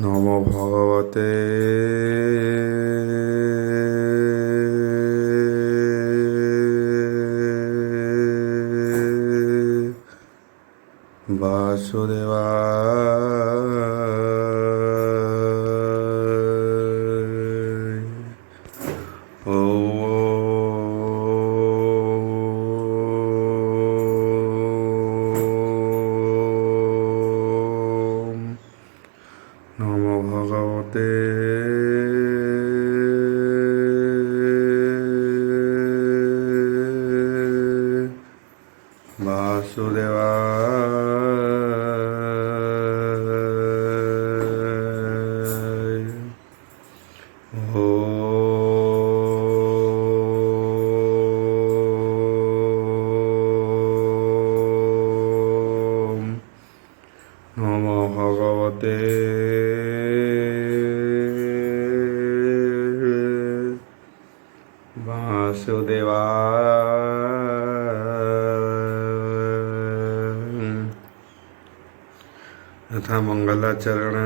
নমো ভগবতে বাসুদেবায়। ওম নমো ভগবতে বাসুদেবায়। ওম নমো ভগবতে বাসুদেবায়। यथा मंगलाचरण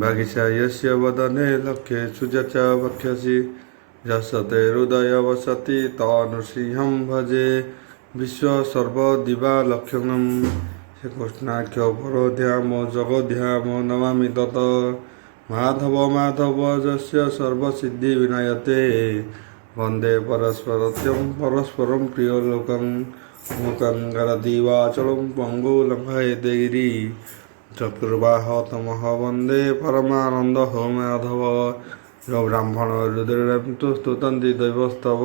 बागिचा यस्य वदने लक्ष्ये सुजच वक्ष्यसि यस्ते हृदय वसति तनुसिंहं भजे विश्वसर्वदिवा लक्षणं श्रीकृष्णाख्य परोध्याम जगध्याम नमामि तत् माधव माधव यस्य सर्वसिद्धि विनायते वन्दे परस्परत्यं परस्परं प्रियलोकं मुखं करोति वाचालं पङ्गुलङ्घयते गिरि चतुर्बाह तमः वन्दे परमानंद माधव जो ब्राह्मण रुद्रन्तु स्तुतन्ति दैवस्तव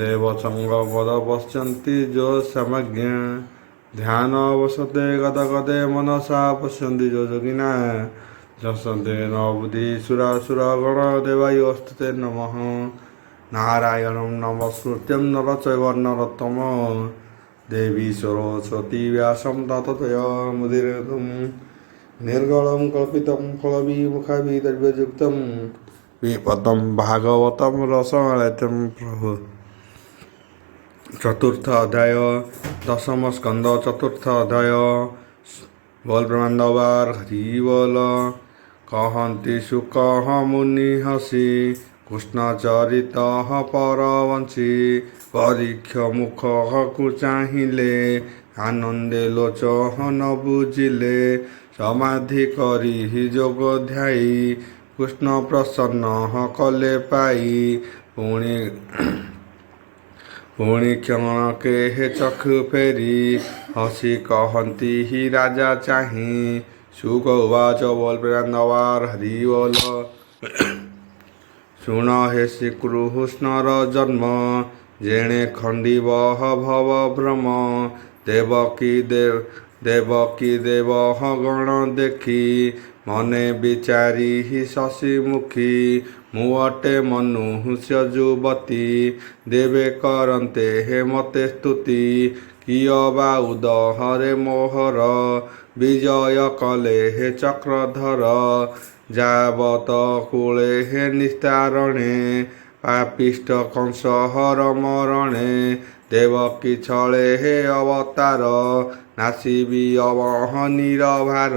देवसंग पद पश्यन्ति जो समज्ञ ध्यान वसते गदगदे मनसा पश्यन्ति जो योगिना जसन्ते न बुद्धि सुरासुरगण देवायुस्तुते नमः नारायणं नमस्कृत्यं नरचैव नरोत्तमं देवी सरस्वती व्यासं ततोऽयमुदीरयेत् निर्गलं कल्पितं फलविमुखाभिर्दिव्ययुक्तं विपदं भागवतं रसमलेतं प्रभु। चतुर्थ अध्याय दशम स्कंद चतुर्थ अध्याय बोल ब्रह्मांडवार हरि बोल कहन्ति सुकः मुनि हसि कृष्णचरित परवंशी परीक्ष मुखକୁ ଚାହିଁଲେ ଆନନ୍ଦେ ଲୋଚନ ବୁଝିଲେ ସମାଧି କରି ଯୋଗ ଧ୍ୟାଇ କୃଷ୍ଣ ପ୍ରସନ୍ନ କଲେ ପାଇ ପୁଣି କ୍ଷଣକେ ଚକ୍ଷୁ ଫେରି ହସି କହନ୍ତି ହି ରାଜା ଚାହିଁ ସୁକ ଉବାଚ ବୋଲ ପ୍ରେମାନନ୍ଦବାର ହରି ବୋଲ ଶୁଣ ହେ ଶ୍ରୀକୃଷ୍ଣର ଜନ୍ମ ଯେଣେ ଖଣ୍ଡିବ ଭବ ଭ୍ରମ ଦେବକୀ ଦେବ ଗଣ ଦେଖି ମନେ ବିଚାରି ଶଶିମୁଖୀ ମୁଁ ଅଟେ ମନୁଷ୍ୟ ଯୁବତୀ ଦେବେ କରନ୍ତେ ହେ ମତେ ସ୍ତୁତି କିୟ ବା ଉଦହରେ ମୋହର ବିଜୟ କଲେ ହେ ଚକ୍ରଧର ଯାବତ କୂଳେ ହେ ନିସ୍ତାରଣେ ପାପିଷ୍ଟ କଂସ ହର ମରଣେ ଦେବକୀ ଛଳେ ହେ ଅବତାର ନାସିବି ଅବହନୀର ଭାର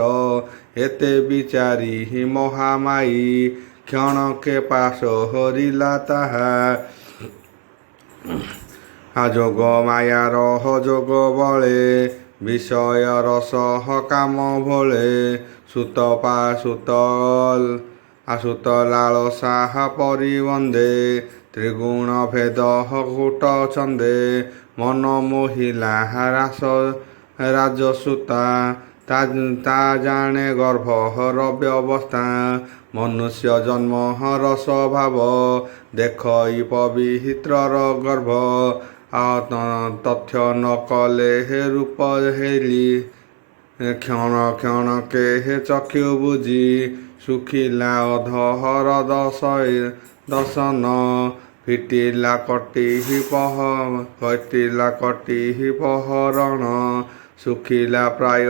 ଏତେ ବିଚାରି ହି ମହାମାଇ କ୍ଷଣକେ ପାଶ ହରିଲା ତାହା ଆଯୋଗ ମାୟାର ଯୋଗ ବଳେ ବିଷୟ ରସ କାମ ଭୋଳେ ସୁତ ଲାଳସା ପରିବନ୍ଦେ ତ୍ରିଗୁଣ ଭେଦ କୁଟ ଛନ୍ଦେ ମନ ମୋହିଲା ରାଜସୁତା ତା ଜାଣେ ଗର୍ଭର ବ୍ୟବସ୍ଥା ମନୁଷ୍ୟ ଜନ୍ମର ସ୍ୱଭାବ ଦେଖଇ ପବିତ୍ରର ଗର୍ଭ ତଥ୍ୟ ନ କଲେ ହେ ରୂପ ହେଲି କ୍ଷଣକେ ହେ ଚକ୍ଷୁ ବୁଝି ଶୁଖିଲା ଅଧହର ଦଶନ ଫିଟିଲା କଟି ପହରଣ ଶୁଖିଲା ପ୍ରାୟ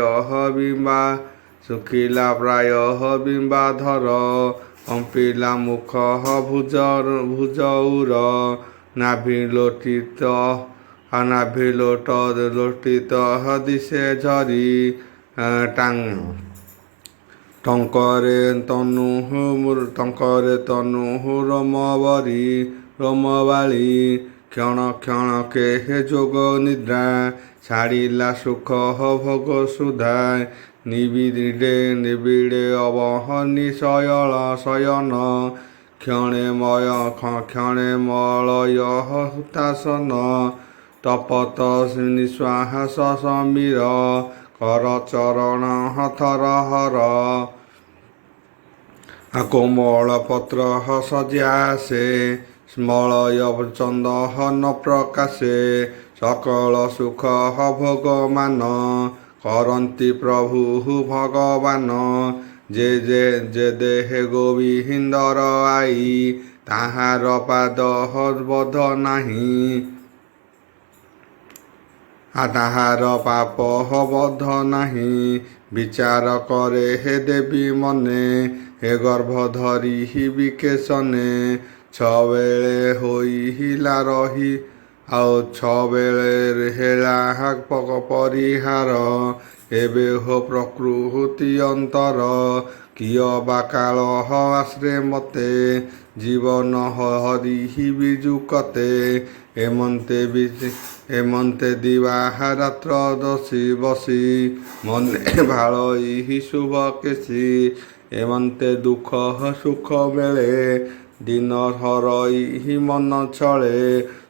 ବିମ୍ବା ଶୁଖିଲା ପ୍ରାୟ ବିମ୍ବାଧର କମ୍ପିଲା ମୁଖ ଭୁଜଉର ନାଭି ଲୋଟିତ ଦିଶେ ଝରି ଟଙ୍କରେ ତନୁ ରୋମବାଳି କ୍ଷଣ କେ ଯୋଗ ନିଦ୍ରା ଛାଡ଼ିଲା ସୁଖ ଭୋଗ ସୁଧା ନିବିଡ଼େ ଅବହନି ଶୟନ କ୍ଷଣେ ମଳୟ ହୁତାସନ ତପତ ନିଶ୍ୱାସ ସମୀର କର ଚରଣ ଥରହର କୋମଳ ପତ୍ର ସଜ୍ୟାସେ ସ୍ମଳୟ ଚନ୍ଦନ ପ୍ରକାଶେ ସକଳ ସୁଖ ଭୋଗମାନ କରନ୍ତି ପ୍ରଭୁ ଭଗବାନ ଯେ ଦେହେ ଗୋବିନ୍ଦର ଆଇ ତାହାର ପାଦ ବୋଧ ନାହିଁ ତାହାର ପାପ ବୋଧ ନାହିଁ ବିଚାର କରେ ହେ ଦେବୀ ମନେ ହେ ଗର୍ଭ ଧରି ବିକେଶନେ ଛବେଳେ ହୋଇଲା ରହି ଆଉ ଛବେଳେ ହେଲା ପରିହାର ଏବେ ହୋ ପ୍ରକୃତି ଅନ୍ତର କିୟ ବା କାଳ ଆଶ୍ରେ ମତେ ଜୀବନ ହରି ବିଜୁକତେ ଏମନ୍ତେ ଦିବା ରାତ୍ର ବସି ମନେ ଭାଳଇ ଶୁଭ କେଶୀ ଏମନ୍ତେ ଦୁଃଖ ସୁଖ ବେଳେ ଦିନ ହରଇ ମନ ଛଳେ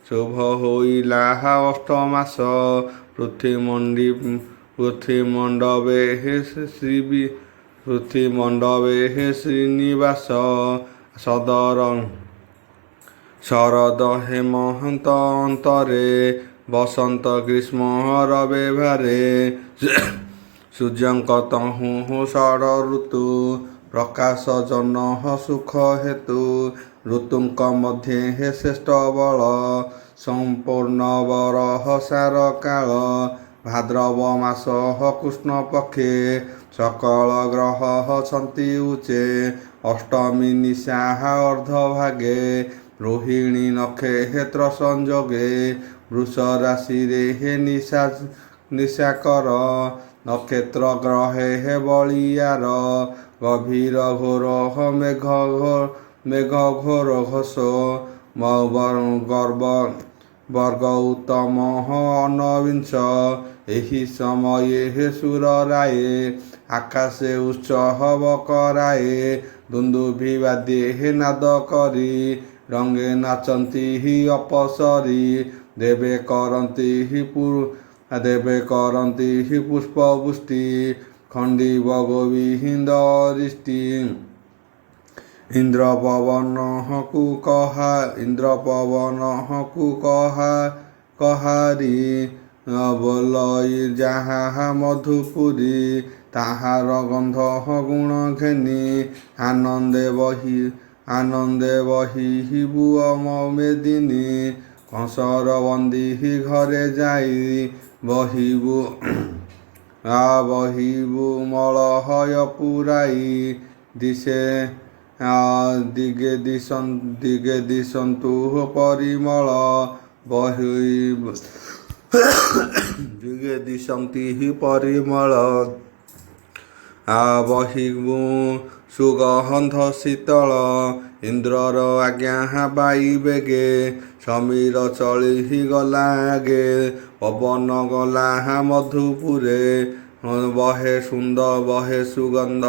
ଶୁଭ ହୋଇଲା ଅଷ୍ଟମାସ ପୃଥ୍ୱୀ ମଣ୍ଡବେ ଶ୍ରୀନିବାସ ଶରଦ ହେମନ୍ତ ଅନ୍ତରେ ବସନ୍ତ ଗ୍ରୀଷ୍ମ ରବେ ଭାରେ ସୂର୍ଯ୍ୟଙ୍କ ତହୁଁ ଷଡ଼ ଋତୁ ପ୍ରକାଶ ଜନ ସୁଖ ହେତୁ ଋତୁଙ୍କ ମଧ୍ୟରେ ହେ ଶ୍ରେଷ୍ଠ ବଳ ସମ୍ପୂର୍ଣ୍ଣ ବରହ ସାର କାଳ ଭାଦ୍ରବ ମାସ କୃଷ୍ଣ ପକ୍ଷେ ସକଳ ଗ୍ରହ ଛନ୍ତି ଉଚ୍ଚେ ଅଷ୍ଟମୀ ନିଶା ଅର୍ଦ୍ଧଭାଗେ ରୋହିଣୀ ନକ୍ଷତ୍ର ସଂଯୋଗେ ବୃଷ ରାଶିରେ ହେ ନିଶାକର ନକ୍ଷତ୍ର ଗ୍ରହେ ହେ ବଳିୟାର ଗଭୀର ଘୋର ମେଘ ଘୋର ଘୋଷ ବର୍ଗ ଉତ୍ତମ ଅନବିଂଶ ଏହି ସମये ହେ ସୁର ରାଏ ଆକାଶେ ଉତ୍ସବ କରାଏ ଦୁନ୍ଦୁଭି ବାଦ୍ୟେ ହେ ନାଦ କରି ରଙ୍ଗେ ନାଚନ୍ତି ଅପସରି ଦେବେ କରନ୍ତି ପୁଷ୍ପବୃଷ୍ଟି ଖଣ୍ଡିବ ଗୋବିନ୍ଦ ଅରିଷ୍ଟି ଇନ୍ଦ୍ର ପବନକୁ କହାରି ବୋଲଇ ଯାହା ମଧୁପୁରୀ ତାହାର ଗନ୍ଧ ଗୁଣ ଘେନି ଆନନ୍ଦେ ବହିବୁ ମେଦିନୀ କଂସର ବନ୍ଦୀ ଘରେ ଯାଇ ବହିବୁ ମଳହୟ ପୁରାଇ ଦିଗେ ଦିଶନ୍ତୁ ପରିମଳ ଦିଗେ ଦିଶନ୍ତି ପରିମଳ ବହିବୁ ସୁଗନ୍ଧ ଶୀତଳ ଇନ୍ଦ୍ରର ଆଜ୍ଞା ବାଇ ବେଗେ ସମୀର ଚଳି ଗଲା ଆଗେ ପବନ ଗଲା ମଧୁପୁରେ ବହେ ସୁଗନ୍ଧ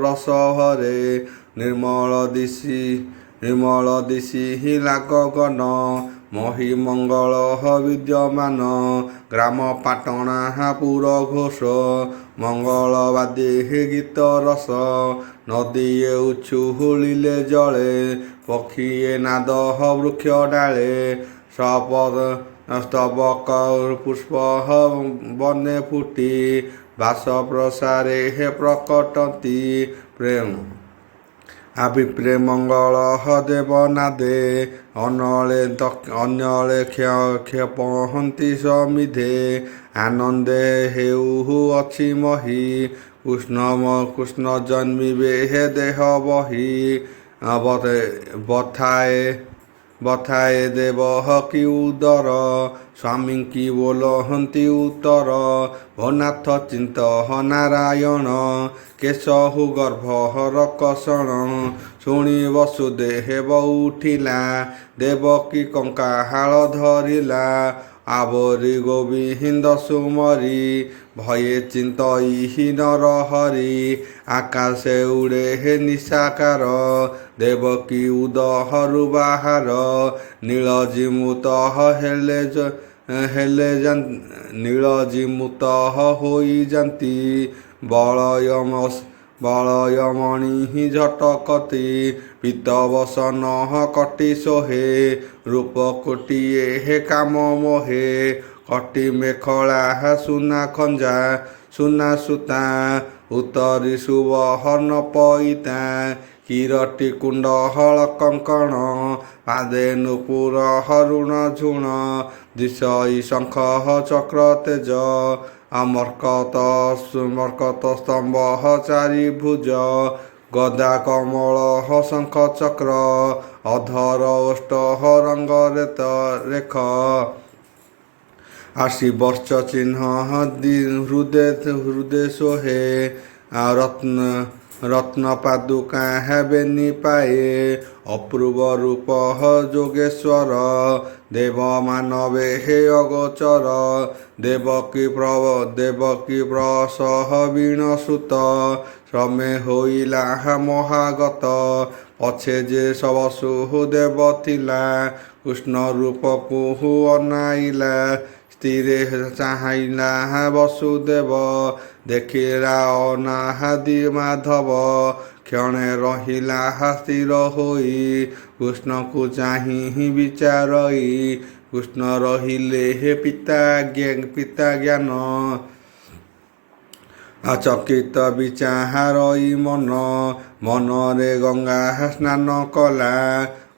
ରସ ଭରେ ନିର୍ମଳ ଦିଶି ଲାଗଗନ ମହି ମଙ୍ଗଳ ବିଦ୍ୟମାନ ଗ୍ରାମ ପାଟଣା ପୁର ଘୋଷ ମଙ୍ଗଳ ବାଦ୍ୟେ ଗୀତ ରସ ନଦୀଏ ଉଛୁଳିଲେ ଜଳେ ପକ୍ଷୀଏ ନାଦ ବୃକ୍ଷ ଡାଳେ ସ୍ତବକ ପୁଷ୍ପ ବନେ ଫୁଟି ବାସ ପ୍ରସାରେ ହେ ପ୍ରକଟନ୍ତି ପ୍ରେମ ଆବିପ୍ରେ ମଙ୍ଗଳ ଦେବନାଦେ ଅନ୍ୟଳେ କ୍ଷପହନ୍ତି ସମିଧେ ଆନନ୍ଦେ ହେଉ ଅଛି ମହି কৃষ্ণ জন্মিবে হে দেহ বহি বথায়ে বথায়ে দেব কি উদর স্বামী কি ବୋଲହନ୍ତି ଉତ୍ତର ଭନାଥ ଚିନ୍ତ ନାରାୟଣ କେଶହୁ ଗର୍ଭର କଷଣ ଶୁଣି ବସୁଦେବ ଉଠିଲା ଦେବକୀ କଙ୍କାହାଳ ଧରିଲା ଆବରି ଗୋବିନ୍ଦ ସୁମରି ଭये ଚିନ୍ତଇ ନରହରି ଆକାଶେ ଉଡ଼େ ହେ ନିଶାକାର ଦେବକୀ ଉଦହରୁ ବାହାର ନୀଳଜିମୁତ ହେଲେ ନୀଳଜିମୁତ ହୋଇଯାନ୍ତି ବଳୟମଣି ଝଟକତି ପିତବସନ କଟି ସୋହେ ରୂପ କୋଟିଏ ହେ କାମ ମୋହେ କଟି ମେଖଳା ସୁନା ଖଞ୍ଜା ସୁନା ସୂତା ଉତ୍ତରି ସୁବର୍ଣ୍ଣ ପଇତା କିରଟି କୁଣ୍ଡହଳ କଙ୍କଣ ପାଦେ ନୂପୁର ହରୁଣ ଝୁଣ ଦିଶଇ ଶଙ୍ଖ ଚକ୍ର ତେଜ ମର୍କତ ସ୍ତମ୍ଭ ଚାରିଭୁଜ ଗଦା କମଳ ଶଙ୍ଖ ଚକ୍ର ଅଧର ଓଷ୍ଠ ରଙ୍ଗରେ ରେଖ ଆସି ବର୍ଷ ଚିହ୍ନ ହୃଦେ ସୋହେ ରତ୍ନ ପାଦୁକା ହେବେନି ପାଏ ଅପୂର୍ବ ରୂପ ଯୋଗେଶ୍ୱର ଦେବ ମାନବେ ହେ ଅଗୋଚର ଦେବକୀ ପ୍ରସହ ବୀଣସୁତ ଶ୍ରମେ ହୋଇଲା ମହାଗତ ପଛେ ଯେ ବସୁ ଦେବ ଥିଲା କୃଷ୍ଣ ରୂପକୁ ଅନାଇଲା ସ୍ଥିରେ ଚାହିଁଲା ବସୁଦେବ ଦେଖିଲା ଅନାହାଦି ମାଧବ କ୍ଷଣେ ରହିଲା ସ୍ଥିର ହୋଇ କୃଷ୍ଣକୁ ଚାହିଁ ବିଚାରଇ କୃଷ୍ଣ ରହିଲେ ହେ ପିତା ଜ୍ଞାନ ଚକିତ ବିଚାରଇ ମନରେ ଗଙ୍ଗା ସ୍ନାନ କଲା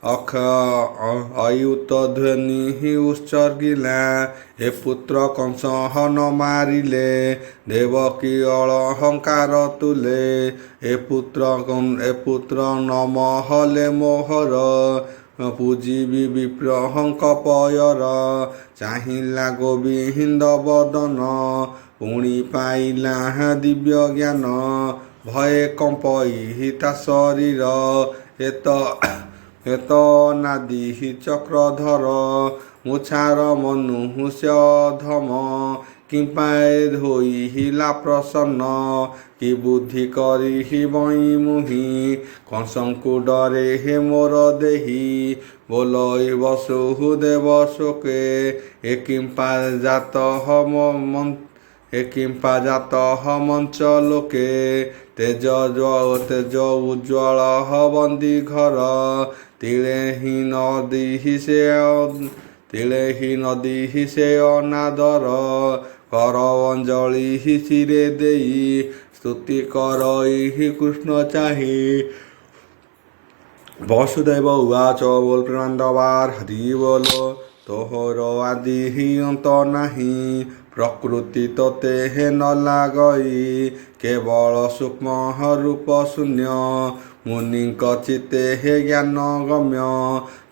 ଅୟୁତ ଧ୍ୱନି ଉତ୍ସର୍ଗିଲା ଏ ପୁତ୍ର କଂସ ନ ମାରିଲେ ଦେବକୀ ଅଳଙ୍କାର ତୁଲେ ଏ ପୁତ୍ର ନ ମହଲେ ମୋହର ପୂଜିବି ବିପ୍ରହଙ୍କ ପୟର ଚାହିଁଲା ଗୋବିନ୍ଦ ବଦନ ପୁଣି ପାଇଲା ଦିବ୍ୟ ଜ୍ଞାନ ଭଏ କମ୍ପଇ ତା ଶରୀର ଏତ ଅନାଦି ଚକ୍ରଧର ମୁଛାର ମନୁଷ୍ୟ ଧମ କିମ୍ପାଏ ଧୋଇଲା ପ୍ରସନ୍ନ କି ବୁଦ୍ଧି କରି ବଇ ମୁହିଁ କଂସଙ୍କୁ ଡରେ ହେ ମୋର ଦେହି ବୋଲଇ ବସୁଦେବ ଶୋକେ ଏ କିମ୍ପା ଜାତ ମଞ୍ଚ ଲୋକେ ତେଜ ଉଜ୍ଜ୍ୱଳ ବନ୍ଦୀ ଘର ତିଳେ ହିଁ ନଦୀ ସେ ଅନାଦର କର ଅଞ୍ଜଳି ଶିରେ ଦେଇ ସ୍ତୁତି କରଇ କୃଷ୍ଣ ଚାହିଁ বসুদেব উবাচ বল প্রেমানন্দবার হরি বল তোহর আদি অন্ত নাহি প্রকৃতি তোতে হে ন লাগই কেবল সূক্ষ্ম রূপ শূন্য মুনিଙ୍କ চিতে হে জ্ঞান গম্য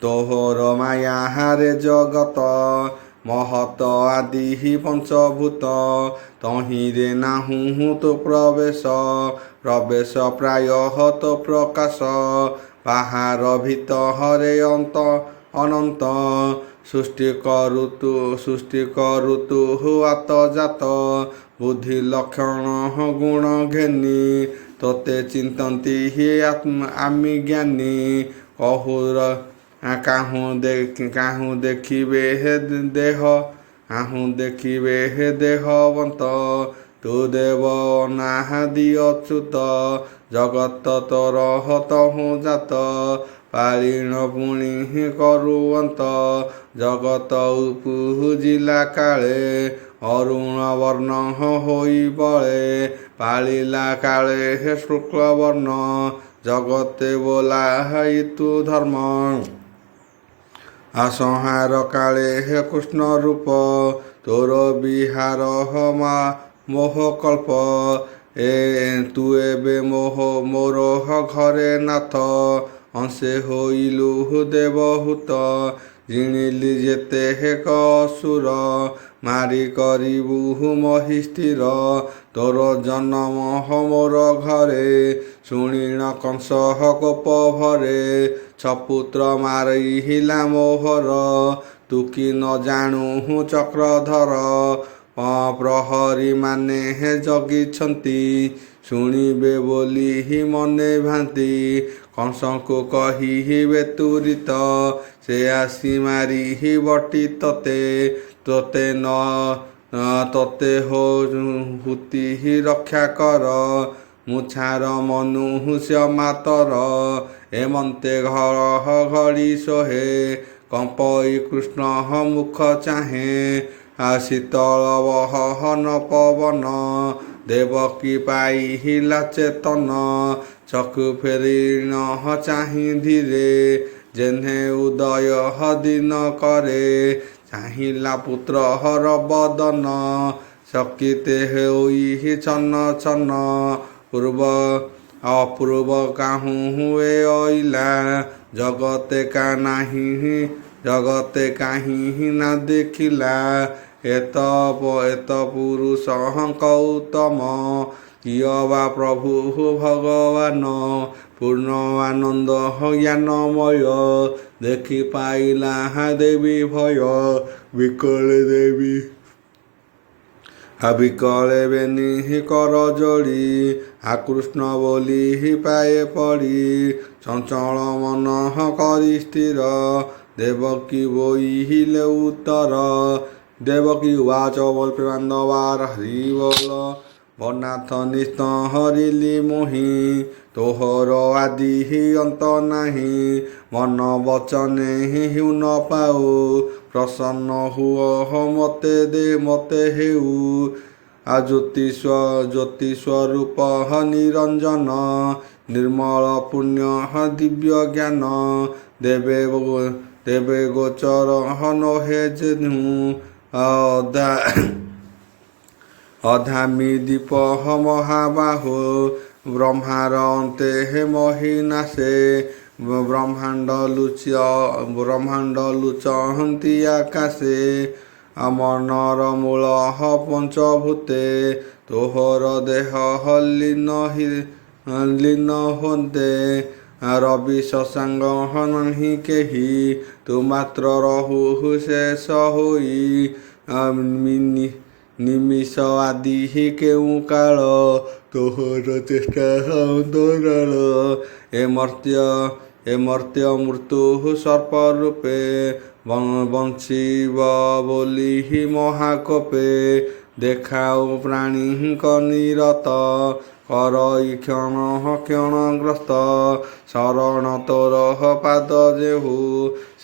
তোহর মায়া হারে জগত মহত আদি পঞ্চভূত তহিরে নাহু তো প্রবেশ প্রায় তো প্রকাশ বাহার ভিতরে ଅନନ୍ତ ସୃଷ୍ଟି କରୁତୁ ଆତଜାତ ବୁଦ୍ଧି ଲକ୍ଷଣ ଗୁଣ ଘେନି ତୋତେ ଚିନ୍ତନ୍ତି ହି ଆମି ଜ୍ଞାନୀ କାହୁଁ ଦେଖିବେ ହେ ଦେହବନ୍ତ ତୁ ଦେବ ଅନାହାଦି ଅଚ୍ୟୁତ ଜଗତ ତୋର ତହୁଁ ଜାତ ପାଳିଣ ପୁଣି କରୁଅନ୍ତ ଜଗତ ଉପୁଜିଲା କାଳେ ଅରୁଣ ବର୍ଣ୍ଣ ହୋଇ ବଳେ ପାଳିଲା କାଳେ ହେ ଶୁକ୍ଳ ବର୍ଣ୍ଣ ଜଗତେ ବୋଲା ତୁ ଧର୍ମ ଆସଂହାର କାଳେ ହେ କୃଷ୍ଣ ରୂପ ତୋର ବିହାର ମୋହ କଳ୍ପ ତୁ ଏବେ ମୋର ଘରେ ନାଥ, ଅଂଶେ ହୋଇଲୁ ଦେବହୂତ। ଜିଣିଲି ଯେତେ ହେକ ଅସୁର, ମାରି କରିବୁ ମହିଷ୍ଠିର। ତୋର ଜନମ ମୋର ଘରେ, ଶୁଣିଣ କଂସ କୋପ ଭରେ। ଛପୁତ୍ର ମାରିଲା ମୋହର, ତୁ କି ନ ଜାଣୁ ଚକ୍ରଧର। ପ୍ରହରୀ ମାନେ ଜଗିଛନ୍ତି, ଶୁଣିବେ ବୋଲି ମନେ ଭାନ୍ତି। କଂସଙ୍କୁ କହିବେ ତୁରିତ, ସେ ଆସି ମାରି ବଟି ତତେ। ତୋତେ ହୁତି ରକ୍ଷା କର, ମୁଛାର ମନୁଷ୍ୟ ମାତର। ଏମନ୍ତେ ଘର ଘଡ଼ି ଶୋହେ, କମ୍ପଇ କୃଷ୍ଣ ମୁଖ ଚାହେଁ। ଶୀତଳ ବହନ ପବନ, ଦେବକୀ ପାଇଲା ଚେତନ। ଚକ୍ଷୁ ଫେରିଣ ଚାହିଁ ଧୀରେ, ଯେହ୍ନେ ଉଦୟ ଦିନ କରେ। ଚାହିଁଲା ପୁତ୍ରର ବଦନ, ଚକିତେ ହୋଇ ଛନ ଛନ। ଅପୂର୍ବ କାହୁଁ ଏ ଅଇଲା, ଜଗତେ କାହିଁ ନା ଦେଖିଲା। ଏତ ପୁରୁଷ ଗୌତମ, କିଏ ବା ପ୍ରଭୁ ଭଗବାନ। ପୂର୍ଣ୍ଣ ଆନନ୍ଦ ଜ୍ଞାନମୟ, ଦେଖି ପାଇଲା ଦେବୀ ଭୟ। ବିକଳେ ବେନି କର ଯୋଡ଼ି, ଆକୃଷ୍ଣ ବୋଲି ପାଏ ପଡ଼ି। ଚଞ୍ଚଳ ମନ କରି ସ୍ଥିର, ଦେବକୀ ବୋଇଲେ ଉତ୍ତର। ଦେବକୀ ଉବାଚ ବଲ୍ଲଭେ ବାନ୍ଦବାର ହରି ବୋଲ। ବନାଥ ନିସ୍ତ ହରିଲି ମୋହି, ତୋହର ଆଦି ଅନ୍ତ ନାହିଁ। ମନ ବଚନେ ହେଉ ନ ପାଉ, ପ୍ରସନ୍ନ ହୁଅ ମତେ ହେଉ। ଜ୍ୟୋତି ସ୍ୱରୂପ ନିରଞ୍ଜନ, ନିର୍ମଳ ପୁଣ୍ୟ ଦିବ୍ୟ ଜ୍ଞାନ। ଦେବେ ଗୋଚର ନୋହେ ଯେହ୍ନୁ, ଅଧାମି ଦୀପ ମହାବାହୁ। ବ୍ରହ୍ମାର ଅନ୍ତେ ମହି ନାଶେ, ବ୍ରହ୍ମାଣ୍ଡ ଲୁଚନ୍ତି ଆକାଶେ। ମନର ମୂଳ ପଞ୍ଚଭୂତେ, ତୋହର ଦେହ ଲୀନ ହୋତେ। ରବି ଶଶାଙ୍ଗ ନାହିଁ କେହି, ତୁ ମାତ୍ର ରହୁ ଶେଷ ହୋଇ। ନିମିଷ ଆଦି କେଉଁ କାଳ, ତୋହର ଚେଷ୍ଟା ଅନ୍ତରାଳ। ଏ ମର୍ତ୍ତ୍ୟ ମୃତ୍ୟୁ ସର୍ପ ରୂପେ, ବଂଶିବ ବୋଲି ମହାକୋପେ। ଦେଖାଉ ପ୍ରାଣୀଙ୍କ ନିରତ, କରଇ କ୍ଷଣଗ୍ରସ୍ତ। ଶରଣ ତୋର ପାଦ ଯେହୁ,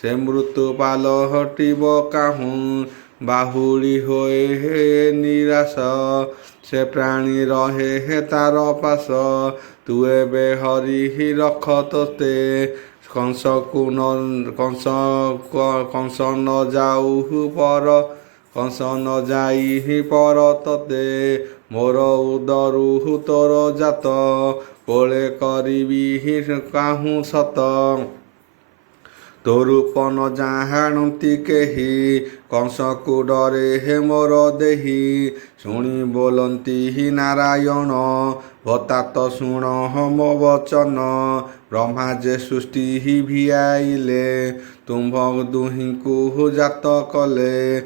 ସେ ମୃତ୍ୟୁ ପାଲଟିବ କାହୁଁ। ବାହୁଡ଼ି ହୋଏ ନିରାଶ, ସେ ପ୍ରାଣୀ ରହେ ତାର ପାଶ। ତୁ ଏବେ ହରି ରଖ ତୋତେ, କଂସ ନ ଯାଇ ପର ତତେ। ମୋର ଉଦରୁ ତୋର ଜାତ, କୋଳେ କରିବି କାହୁଁ ସତ। ତୋ ରୂପ ନ ଜାଣନ୍ତି କେହି, କଂସକୁ ଡରେ ମୋର ଦେହି। ଶୁଣି ବୋଲନ୍ତି ନାରାୟଣ, ଭତାତ ଶୁଣ ମୋ ବଚନ। ବ୍ରହ୍ମା ଯେ ସୃଷ୍ଟି ଭିଆଇଲେ, ତୁମ୍ଭ ଦୁହିଁଙ୍କୁ ଜାତ କଲେ।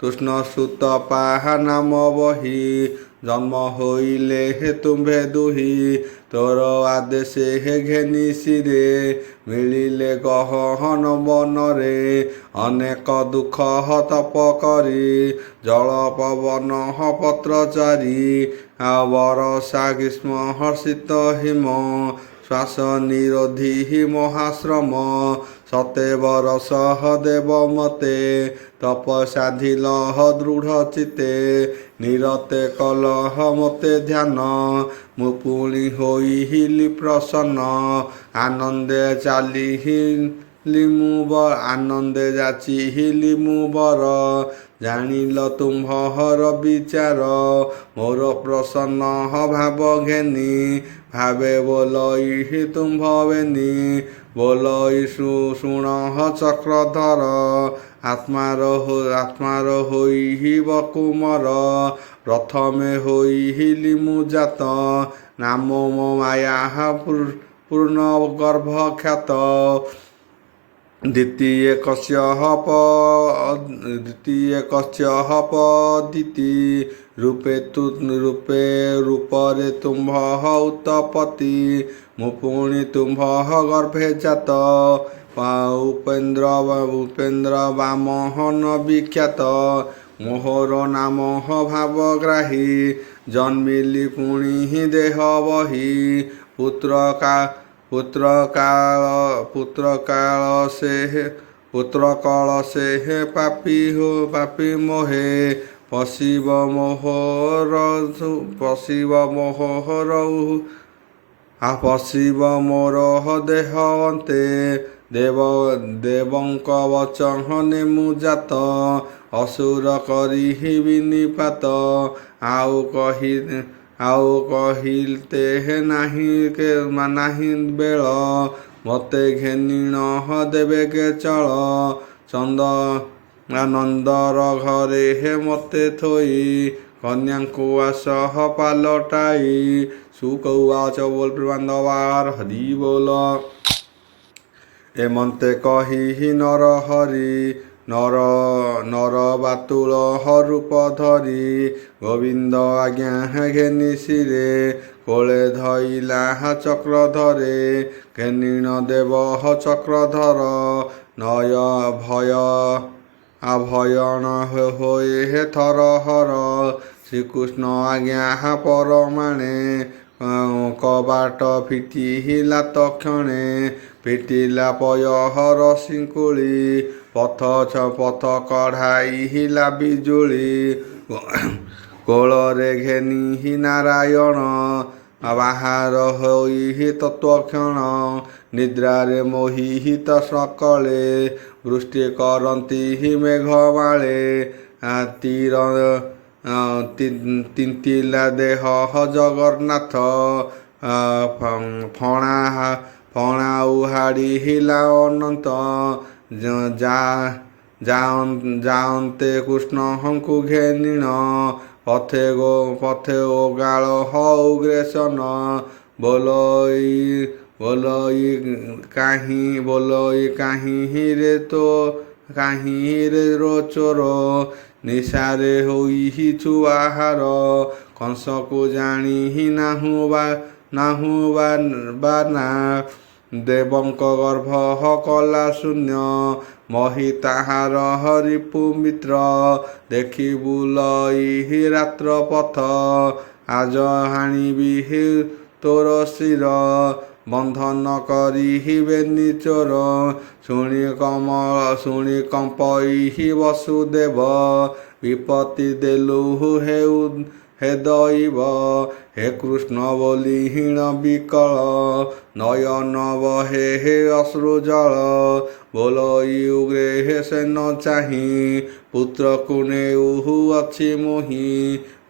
ତୃଷ୍ଣ ସୁତ ପାହା ନାମ ବହି, ଜନ୍ମ ହୋଇଲେ ତୁମ୍ଭେ ଦୁହି। ତୋର ଆଦେଶେ ଘେନି ଶିରେ, ମିଳିଲେ ଗହନ ବନରେ। ଅନେକ ଦୁଃଖ ତପ କରି, ଜଳ ପବନ ପତ୍ରଚାରୀ। ବରଷା ଗ୍ରୀଷ୍ମ ଶୀତ ହିମ, ଶ୍ୱାସ ନିରୋଧି ମହାଶ୍ରମ। ସତେ ବରଷ ଦେବ ମତେ, ତପ ସାଧିଲ ଦୃଢ଼ ଚିତେ। ନିରତେ କଲହ ମତେ ଧ୍ୟାନ, ମୁଁ ପୁଣି ହୋଇଲି ପ୍ରସନ୍ନ। ଆନନ୍ଦେ ଆନନ୍ଦେ ଯାଚିଲି ମୁଁ ବର ଜାଣିଲ ତୁମ୍ଭର ବିଚାର ମୋର ପ୍ରସନ୍ନ ଭାବ ଘେନି ଭାବେ ବୋଲଇ ତୁମ୍ଭ ବେନି ବୋଲଇ ଶୁଣ ଚକ୍ରଧର ଆତ୍ମାର ହୋଇବ କୁମର ପ୍ରଥମେ ହୋଇଲି ମୁଁ ଜାତ ନାମ ମୋ ମାୟା ପୂର୍ଣ୍ଣ ଗର୍ଭ ଖ୍ୟାତ ଦ୍ୱିତୀୟ କଶ୍ୟପ ଦିତି ରୂପରେ ତୁମ୍ଭ ଉତ୍ତପତି ମୁଁ ପୁଣି ତୁମ୍ଭ ଗର୍ଭେ ଜାତ ଉପେନ୍ଦ୍ର ବାମହନ ବିଖ୍ୟାତ ମୋହର ନାମ ଭାବଗ୍ରାହୀ ଜନ୍ମିଲି ପୁଣି ଦେହ ବହି ପୁତ୍ର କଳ ସେ ପାପି ମୋହେ ପଶିବ ମୋର ଦେହ ଅନ୍ତେ ଦେବଙ୍କ ବଚନେ ମୁଁ ଜାତ ଅସୁର କରି ବିନିପାତ ଆଉ କହିତେ ନାହିଁ ବେଳ ମତେ ଘେନିଣ ଦେବେ କେ ଚଳ ନନ୍ଦର ଘରେ ମତେ ଥୋଇ କନ୍ୟାଙ୍କୁ ଆସହ ପାଲଟାଇ ସୁକୌବାଚ ବୋଲ ପ୍ରିବାନ୍ଦବାର ହରି ବୋଲ ଏମନ୍ତେ କହି ନର ହରି ନର ବାତୁଳ ରୂପ ଧରି ଗୋବିନ୍ଦ ଆଜ୍ଞା ଘେନି ଶିରେ କୋଳେ ଧଇଲା ଚକ୍ରଧରେ ଘେନିଣ ଦେବ ଚକ୍ରଧର ଭୟଣ ହୋଏ ଥରହର ଶ୍ରୀକୃଷ୍ଣ ଆଜ୍ଞା ପରମାଣେ କବାଟ ଫିଟିଲା ତକ୍ଷଣେ ଫିଟିଲା ପୟହର ଶିଙ୍କୁଳି ପଥ କଢ଼ାଇଲା ବିଜୁଳି କୋଳରେ ଘେନି ନାରାୟଣ ବାହାର ହୋଇ ତତ୍କ୍ଷଣ ନିଦ୍ରାରେ ମୋହିତ ସକଳେ ବୃଷ୍ଟି କରନ୍ତି ମେଘମାଳେ ତିନ୍ତିଲା ଦେହ ଜଗନ୍ନାଥ ଫଣା ଉହାଡ଼ିଲା ଅନନ୍ତ ଯାଅନ୍ତେ କୃଷ୍ଣଙ୍କୁ ଘେନିଣ ପଥେ ଓଗାଳ ଉଗ୍ରେସନ ବୋଲଇ କାହିଁରେ ଚୋର ନିଶାରେ ହୋଇଛୁ ଆହାର କଂସକୁ ଜାଣି ନାହୁଁ ବା ନା ଦେବଙ୍କ ଗର୍ଭ କଲା ଶୂନ୍ୟ ମହି ତାହାର ହରିପୁ ମିତ୍ର ଦେଖି ବୁଲଇ ରାତ୍ର ପଥ ଆଜ ହାଣିବି ତୋର ଶିର ବନ୍ଧନ କରିବେନି ଚୋର ଶୁଣି କମ୍ପଇ ବସୁଦେବ ବିପତ୍ତି ଦେଲୁ ହେ ଦୈବ ହେ କୃଷ୍ଣ ବୋଲି ହୀନ ବିକଳ ନୟନ ବହେ ଅଶ୍ରୁ ଜଳ ବୋଲଇ ଉଗ୍ରେ ସେନ ଚାହିଁ ପୁତ୍ରକୁ ନେଉ ଅଛି ମୁହିଁ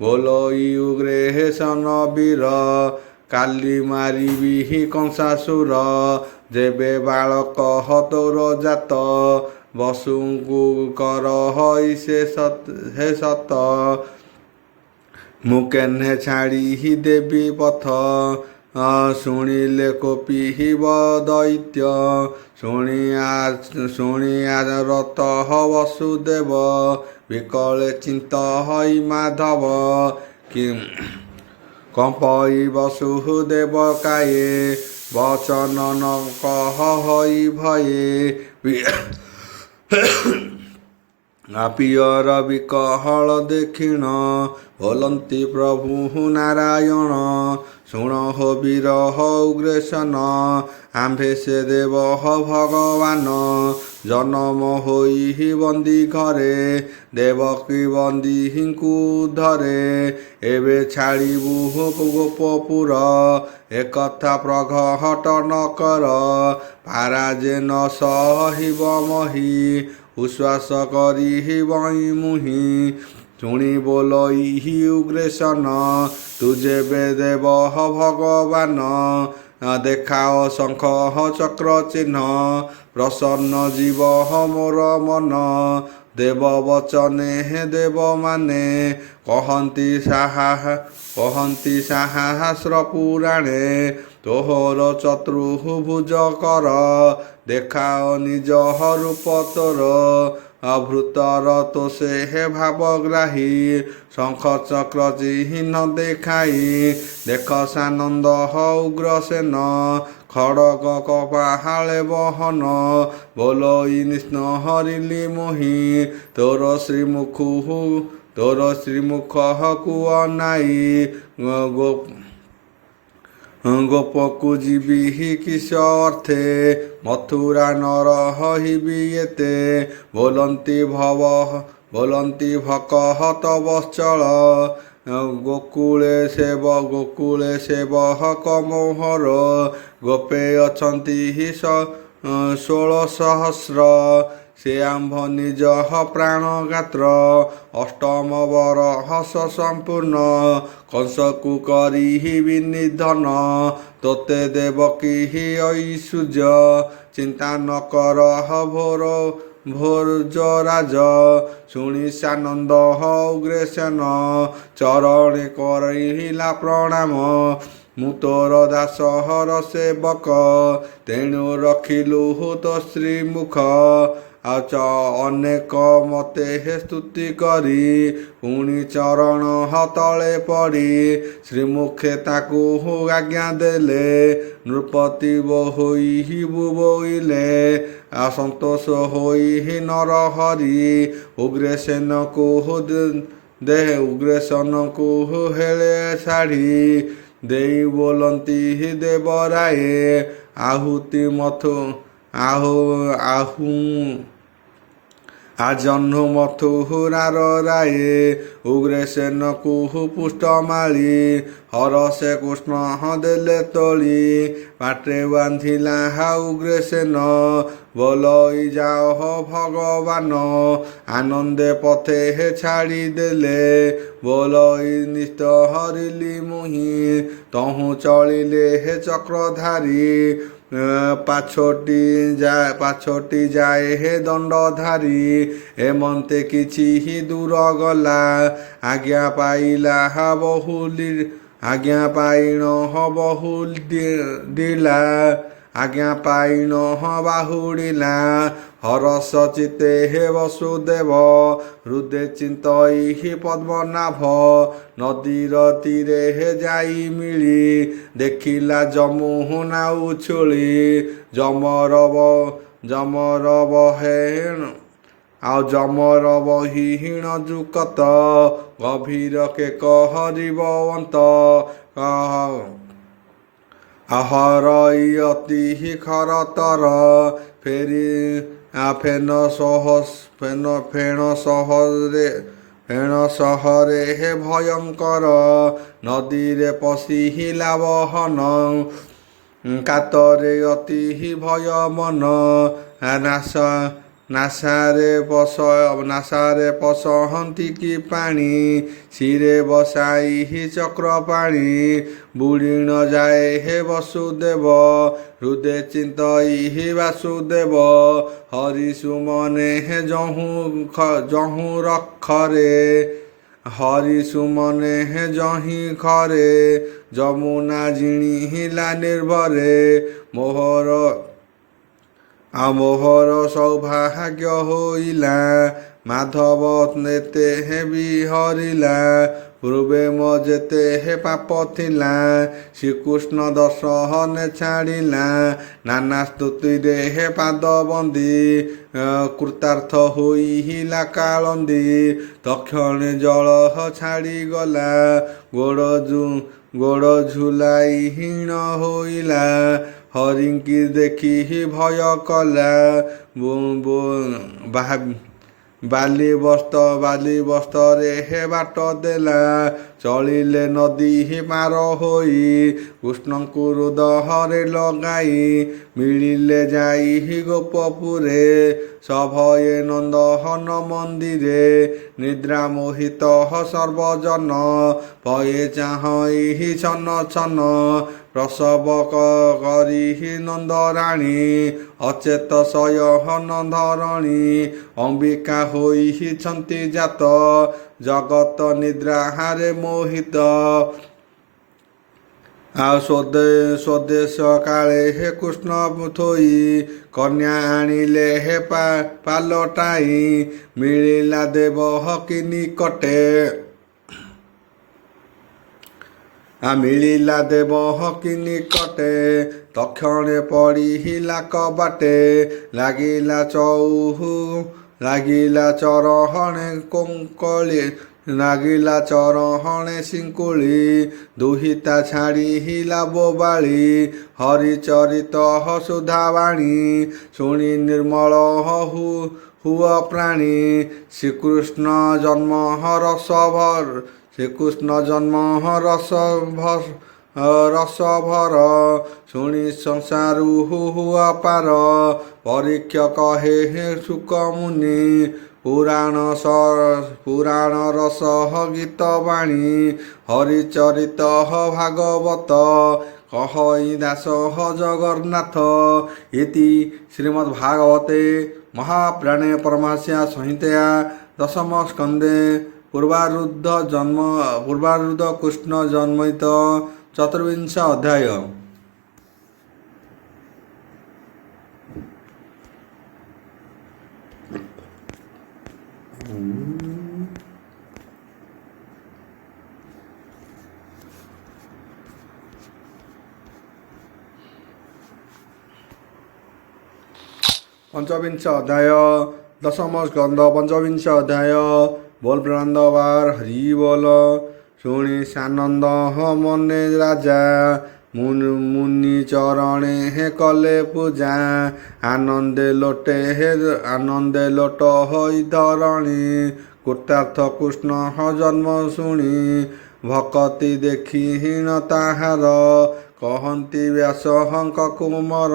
ବୋଲଇ ଉଗ୍ରେ ସେନ ବୀର କାଲି ମାରିବି କଂସାସୁର ଯେବେ ବାଳକ ତୋର ଜାତ ବସୁଙ୍କୁ କର ହଇ ସେ ସତ ମୁଁ କେହ୍ନେ ଛାଡ଼ି ଦେବି ପଥ ଶୁଣିଲେ କୋପିବ ଦୈତ୍ୟ ଶୁଣିଆ ରତ ବସୁଦେବ ବିକଳେ ଚିନ୍ତ ହଇ ମାଧବ କମ୍ପଇ ବସୁଦେବ କାଏ ବଚନ ନ କହ ହଇ ଭୟେ ପିଅର ବିକହଳ ଦେଖିଣ ବୋଲନ୍ତି ପ୍ରଭୁ ନାରାୟଣ। ଶୁଣ ହୋ ବିରହ ଉଗ୍ରେସନ ଆମ୍ଭେ ସେ ଦେବ ଭଗବାନ। ଜନମ ହୋଇ ବନ୍ଦୀ ଘରେ ଦେବକୀ ବନ୍ଦୀଙ୍କୁ ଧରେ। ଏବେ ଛାଡ଼ିବୁ ଗୋପପୁର ଏକଥା ପ୍ରଘଟ ନ କର। ପାରା ଯେ ନ ସହିବ ମହି ଉଶ୍ୱାସ କରି ବଇଁ ମୁହିଁ। ଶୁଣି ବୋଲଇ ଉଗ୍ରେସନ ତୁ ଯେବେ ଦେବ ଭଗବାନ। ଦେଖାଅ ଶଙ୍ଖ ଚକ୍ର ଚିହ୍ନ ପ୍ରସନ୍ନ ଯିବ ମୋର ମନ। ଦେବ ବଚନେ ଦେବ ମାନେ କହନ୍ତି ସାହାସ୍ର ପୁରାଣେ। ତୋହର ଚତୁର୍ଭୁଜ କର ଦେଖାଅ ନିଜ ରୂପ ତୋର। ଅଭୃତର ତୋ ସେ ଭାବଗ୍ରାହୀ ଶଙ୍ଖ ଚକ୍ର ଚିହ୍ନ ଦେଖାଇ। ଦେଖ ସାନନ୍ଦ ଉଗ୍ରସେନ ଖଡ଼ଗ କପାଳେ ବହନ। ବୋଲଇ ନିଷ୍ଣ ହରିଲି ମୋହି ତୋର ଶ୍ରୀମୁଖକୁ ଅନାଇ। ଗୋପକୁ ଯିବି କିସ ଅର୍ଥେ ମଥୁରା ନ ରହିବି ଏତେ। ବୋଲନ୍ତି ଭକହତ ବତ୍ସଳ ଗୋକୁଳେ ସେବକ ମୋହର। ଗୋପେ ଅଛନ୍ତି 16,000 ସେ ଆମ୍ଭ ନିଜ ପ୍ରାଣ ଗାତ୍ର। ଅଷ୍ଟମ ବରଷ ସମ୍ପୂର୍ଣ୍ଣ କଂସକୁ କରିବି ନିଧନ। ତୋତେ ଦେବକୀ ଐଶ୍ୱର୍ଯ୍ୟ ଚିନ୍ତା ନ କର ଭୋଜରାଜ। ଶୁଣି ସାନନ୍ଦ ଉଗ୍ରସେନ ଚରଣେ କରିଲା ପ୍ରଣାମ। ମୁଁ ତୋର ଦାସର ସେବକ ତେଣୁ ରଖିଲୁ ତୋ ଶ୍ରୀମୁଖ। ଅନେକ ମତେ ସ୍ତୁତି କରି ପୁଣି ଚରଣ ତଳେ ପଡ଼ି। ଶ୍ରୀମୁଖେ ତାକୁ ଆଜ୍ଞା ଦେଲେ ନୃପତି ହୋଇ ବୋଇଲେ। ସନ୍ତୋଷ ହୋଇ ନରହରି ଉଗ୍ରସେନକୁ ହେଳେ ଶାଢ଼ୀ ଦେଇ ବୋଲନ୍ତି ଦେବରାଏ। ଆଜହ୍ନୁ ମଥୁରାର ରାଏ। ଉଗ୍ରସେନକୁ ପୁଷ୍ଟମାଳି ହରଷେ କୃଷ୍ଣ ଦେଲେ ତୋଳି। ପାଟେ ବାନ୍ଧିଲା ଉଗ୍ରସେନ ବୋଲଇ ଯାଅ ଭଗବାନ। ଆନନ୍ଦେ ପଥେ ଛାଡ଼ିଦେଲେ ବୋଲଇ ନିଷ୍ଠ ହରିଲି ମୁହିଁ। ତହୁଁ ଚଳିଲେ ଚକ୍ରଧାରୀ ପାଛୋଟି ଯାଏ ଦଣ୍ଡଧାରୀ। ଏମନ୍ତେ କିଛି ଦୂର ଗଲା ଆଜ୍ଞା ପାଇଣ ବାହୁଡ଼ିଲା। ହରଷ ଚିତେ ବସୁଦେବ ହୃଦେ ଚିନ୍ତଇ ପଦ୍ମନାଭ। ନଦୀର ତୀରେ ଯାଇ ମିଳି ଦେଖିଲା ଯମୁନା ଉଛୁଳି। ଯମର ବହିହୀନ ଯୁକତ ଗଭୀର କେକ ହରିବନ୍ତ। ହରଇ ଅତି ଖରତର ଫେଣ ସହରେ ଭୟଙ୍କର। ନଦୀରେ ପଶିଲା ବହନ କାତରେ ଅତି ଭୟ ମନ। ନାସାରେ ପଶହନ୍ତି କି ପାଣି ଶିରେ ବସାଇ ଚକ୍ର ପାଣି। ବୁଡ଼ି ନ ଯାଏ ବସୁଦେବ ହୃଦେ ଚିନ୍ତଇ ବାସୁଦେବ। ହରି ସୁମନେ ଯହିଁ ଖରେ ଯମୁନା ଜିଣିଲା ନିର୍ଭରେ। ମୋହର ସୌଭାଗ୍ୟ ହୋଇଲା ମାଧବ ଏତେ ବିହରିଲା ପୂର୍ବେ ମୋ ଯେତେ ପାପ ଥିଲା ଶ୍ରୀକୃଷ୍ଣ ଦର୍ଶନେ ଛାଡ଼ିଲା ନାନା ସ୍ତୁତିରେ ପାଦ ବନ୍ଦି କୃତାର୍ଥ ହୋଇଲା କାଳନ୍ଦୀ ତକ୍ଷଣେ ଜଳ ଛାଡ଼ିଗଲା ଗୋଡ଼ ଝୁଲାଇ ହୀନ ହୋଇଲା ହରିଙ୍କି ଦେଖି ଭୟ କଲା ବାଲି ବସ୍ତରେ ବାଟ ଦେଲା ଚଳିଲେ ନଦୀ ପାର ହୋଇ କୃଷ୍ଣଙ୍କୁ ହୃଦୟରେ ଲଗାଇ ମିଳିଲେ ଯାଇ ଗୋପପୁରେ ସଭୟେ ନନ୍ଦନ ମନ୍ଦିରେ ନିଦ୍ରା ମୋହିତ ସର୍ବଜନ ଭୟେ ଚାହିଁ ଛନ ଛନ ପ୍ରସବ କରି ନନ୍ଦରାଣୀ ଅଚେତ ଶୟନ ଧରଣୀ ଅମ୍ବିକା ହୋଇଛନ୍ତି ଜାତ ଜଗତ ନିଦ୍ରାହାରେ ମୋହିତ ଆଉ ସ୍ୱଦେଶ କାଳେ କୃଷ୍ଣ ଥୋଇ କନ୍ୟା ଆଣିଲେ ପାଲଟାଇ ମିଳିଲା ଦେବ ହକି ନିକଟେ ମିଳିଲା ଦେବ ହକି ନିକଟେ ତକ୍ଷଣେ ପଡ଼ିଲା କବାଟେ ଲାଗିଲା ଚରହଣେ ଶିଙ୍କୁଳି ଦୁହିତା ଛାଡ଼ିଲା ବୋବାଳି ହରିଚରିତ ସୁଧାବାଣୀ ଶୁଣି ନିର୍ମଳ ହୁଅ ପ୍ରାଣୀ ଶ୍ରୀକୃଷ୍ଣ ଜନ୍ମ ରସଭର ଶୁଣି ସଂସାରୁ ହୁଅ ପାର ପରୀକ୍ଷ କହେ ସୁକମୁନି ପୁରାଣ ରସ ଗୀତ ବାଣୀ ହରିଚରିତ ଭାଗବତ କହଇ ଦାସ ଜଗନ୍ନାଥ ଇତି ଶ୍ରୀମଦ୍ଭାଗବତେ ମହାପୁରାଣେ ପରମହଂସ୍ୟା ସଂହିତାୟା ଦଶମ ସ୍କନ୍ଧେ ପୂର୍ବାରୁଦ୍ଧ କୃଷ୍ଣ ଜନ୍ମଇତ ଚତୁର୍ବିଂଶ ଅଧ୍ୟାୟ। ପଞ୍ଚବିଂଶ ଅଧ୍ୟାୟ ଦଶମ ସ୍କନ୍ଧ ପଞ୍ଚବିଂଶ ଅଧ୍ୟାୟ ବୋଲ ପ୍ରେମାନନ୍ଦବାର ହରି ବୋଲ ଶୁଣି ସାନନ୍ଦ ମନେ ରାଜା ମୁନି ଚରଣେ କଲେ ପୂଜା ଆନନ୍ଦେ ଲୋଟ ହୋଇ ଧରଣୀ କୃତାର୍ଥ କୃଷ୍ଣ ଜନ୍ମ ଶୁଣି ଭକତି ଦେଖି ହୀନ ତାହାର କହନ୍ତି ବ୍ୟାସଙ୍କ କୁମର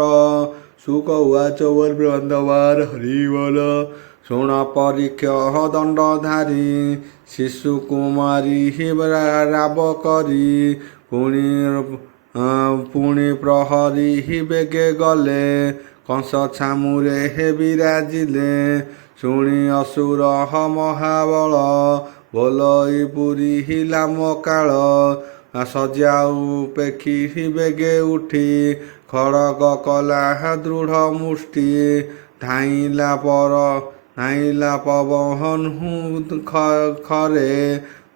ସୁକ ଉଚ ବୋଲ ପ୍ରେମାନନ୍ଦବାର ହରି ବୋଲ ଶୁଣ ପରୀକ୍ଷ ଦଣ୍ଡଧାରୀ ଶିଶୁ କୁମାରୀ ରାବ କରି ପୁଣି ପ୍ରହରୀ ବେଗେ ଗଲେ କଂସ ଛାମୁରେ ବିରାଜିଲେ ଶୁଣି ଅସୁର ମହାବଳ ବୋଲଇ ପୁରୀ ଲାମ କାଳ ସଜାଉ ପେଖି ବେଗେ ଉଠି ଖଡ଼ଗ କଲା ଦୃଢ଼ ମୁଷ୍ଟି ଧାଇଁଲା ପବନ ଖରେ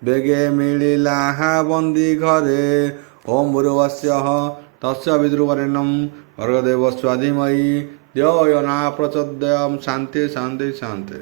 ବେଗେ ମିଳିଲା ବନ୍ଦୀ ଘରେ ଓಂ ଭୂର୍ଭୁବସ୍ୱଃ ତସ୍ୟ ବିତୃବରେଣ୍ୟଂ ଭର୍ଗଦେବସ୍ୟ ଧୀମହି ଧିୟୋ ୟୋ ନଃ ପ୍ରଚୋଦୟାତ୍ ଶାନ୍ତି ଶାନ୍ତି ଶାନ୍ତି।